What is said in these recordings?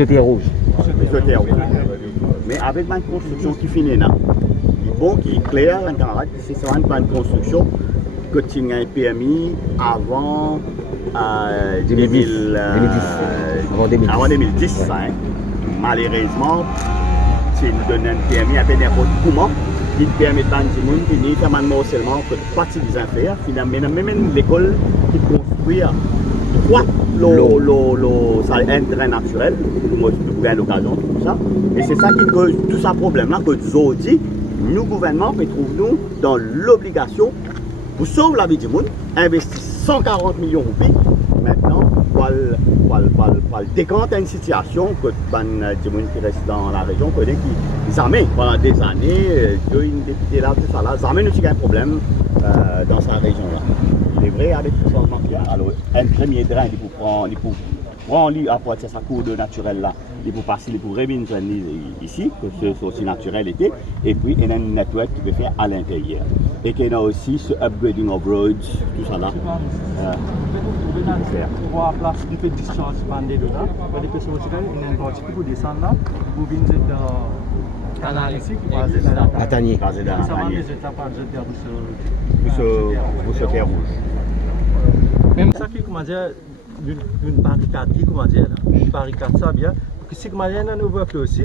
ce terre rouge. Ce terre rouge. Mais avec une construction qui finit là, bon, qui est clair, c'est ça une construction que tu as un permis avant 2010. Avant 2010. Ouais. Hein. Malheureusement, c'est nous donne un permis à n'importe comment. Qui permet de monde qui n'est pas seulement que pas de besoin faire. Finalement, même l'école qui construit trois ça un terrain naturel, moi je avez l'occasion de tout ça. Et c'est ça qui cause tout ça problème là que aujourd'hui, nous gouvernement trouve-nous dans l'obligation pour sauver la vie du monde, investir 140 millions de roupies maintenant pour décanter une situation que les gens qui restent dans la région connaissent qui amènent pendant des années, une députée là, tout ça là, ça amène aussi un problème dans sa région là. Il est vrai avec le changement climatique. Alors, un premier drain, il pour prendre à partir de sa cour d'eau naturelle là, il pour passer, il pour revenir ici, que c'est aussi naturel été, et puis il y a une network qui peut faire à l'intérieur. Et qu'il y a aussi ce upgrading of roads, tout ça là. Trois places qui peut discharge bandé dedans, des personnes aussi il y a une partie qui peut descendre là, pour venir de canal ici qui passe à Tanier. Ça va des étapes à jeter pour ce terre rouge. Même ça qui comment dire une barricade qui comment dire une barricade ça bien si comment dire nous voit aussi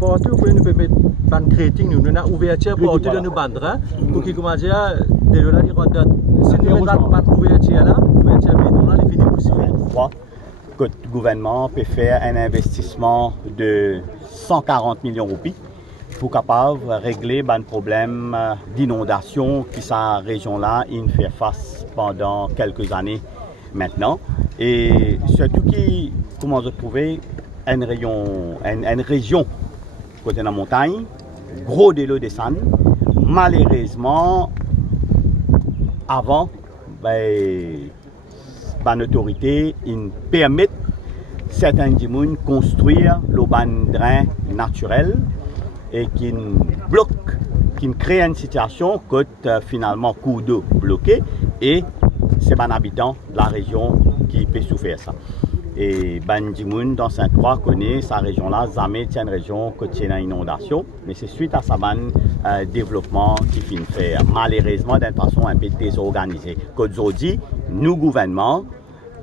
partout où nous peut mettre ban creating nous avons ouverture pour de nous bandera pour qui comment dire de là il rentre si nous mettons ban ouverture là ouverture béton là il finit possible. Que le gouvernement peut faire un investissement de 140 millions de roupies pour capable régler un problème d'inondation qui sa région là il fait face pendant quelques années maintenant et surtout qui comment je trouver une région côté de la montagne gros de l'eau descend malheureusement avant l'autorité il permet certains gens construire le drain naturel et qui bloque, qui crée une situation que finalement cours d'eau bloqué et c'est un habitant de la région qui peut souffrir ça. Et Bandimoun dans Saint-Croix connaît sa région là, jamais c'est une région que tient une inondation, mais c'est suite à sa développement qui finit faire malheureusement d'une façon un peu désorganisée. Qu'aujourd'hui, nous gouvernement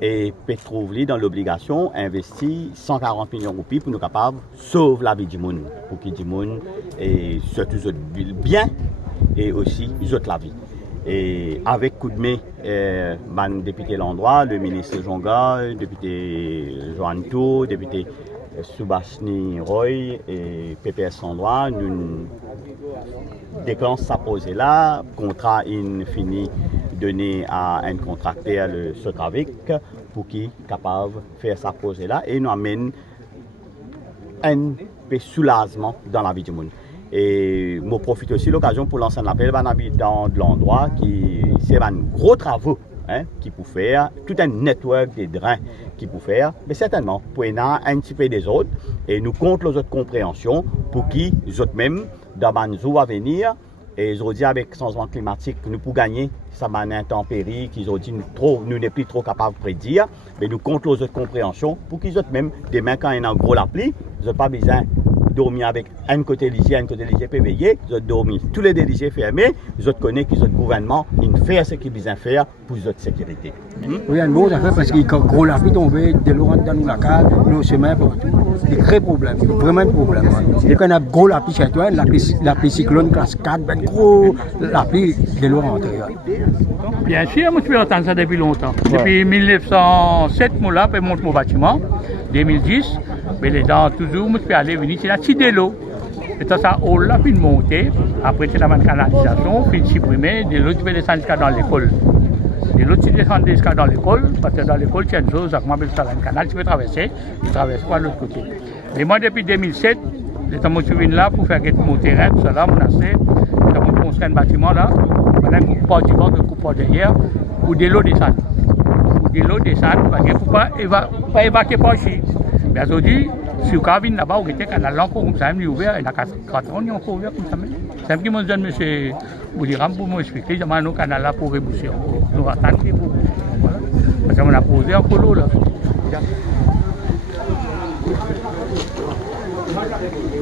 et Petrouvli dans l'obligation investit 140 millions de roupies pour nous capables de sauver la vie du monde, pour qu'il y ait du monde et surtout les bien et aussi la vie. Et avec coup de main, le député Landroit, le ministre Jonga, le député Joanne Tour, le député Subhashini Roy et PPS Landroit, nous déclenchons ça posé là, contrat infini donné à un contracteur, le Sotravic, pour qu'il soit capable de faire sa projet là et nous amène un peu de soulagement dans la vie du monde. Et je profite aussi de l'occasion pour lancer un appel à l'habitant de l'endroit qui c'est un gros travaux qui peut faire, tout un network de drains qui peut faire, mais certainement pour y avoir un petit peu des autres et nous comptons les autres compréhensions pour qu'ils autres même dans les jours à venir. Et aujourd'hui, avec le changement climatique, nous pouvons gagner, ça m'a une intempérie qu'ils ont dit nous n'est plus trop capables de prédire, mais nous comptons les autres compréhensions pour qu'ils autres même, demain quand il y a un gros la pluie, ils n'ont pas besoin de dormir avec un côté lisier, un côté lisier peut veiller, ils ont dormi tous les deux lisiers fermés, ils ont connaissent qu'ils ont le gouvernement, ils font ce qu'ils besoin faire pour les autres sécurité. Oui, il y a une bonne affaire parce qu'il y a un gros la pluie tombé, de l'eau rentre dans la cave, nos chemins partout. C'est un vrai problème, vraiment un problème. Et quand on a un gros la pluie chez toi, la pluie cyclone classe 4, ben gros la pluie de l'eau rentre. Bien sûr, moi je peux entendre ça depuis longtemps. Ouais. Depuis 1907, je là, je monte mon bâtiment. 2010, mais les dents toujours, je peux aller venir, c'est la petite de l'eau. Et ça, on l'a puis monter. Après, c'est la canalisation, puis supprimer. De l'autre, tu peux descendre jusqu'à dans l'école. De l'autre, tu descends jusqu'à dans l'école, parce que dans l'école, tu as une chose, comment ça, un canal, tu peux traverser, tu traverses pas de l'autre côté. Mais moi, depuis 2007, je suis venu là pour faire mon terrain, tout ça là, mon assez, je construire un bâtiment là. On a un coupeur du vent, un coupeur derrière, où de l'eau descend. Où de l'eau descend, parce qu'il ne faut pas évacuer par ici. Mais aujourd'hui, si vous avez là-bas, vous avez un canal encore comme ça, il est ouvert, il y a 4 ans, il est encore ouvert comme ça. C'est un qui me donne, monsieur Boudiram, pour m'expliquer, j'ai un canal là pour reboucher encore. Nous attendons pour. Voilà. Parce qu'on a posé un colo là. Après,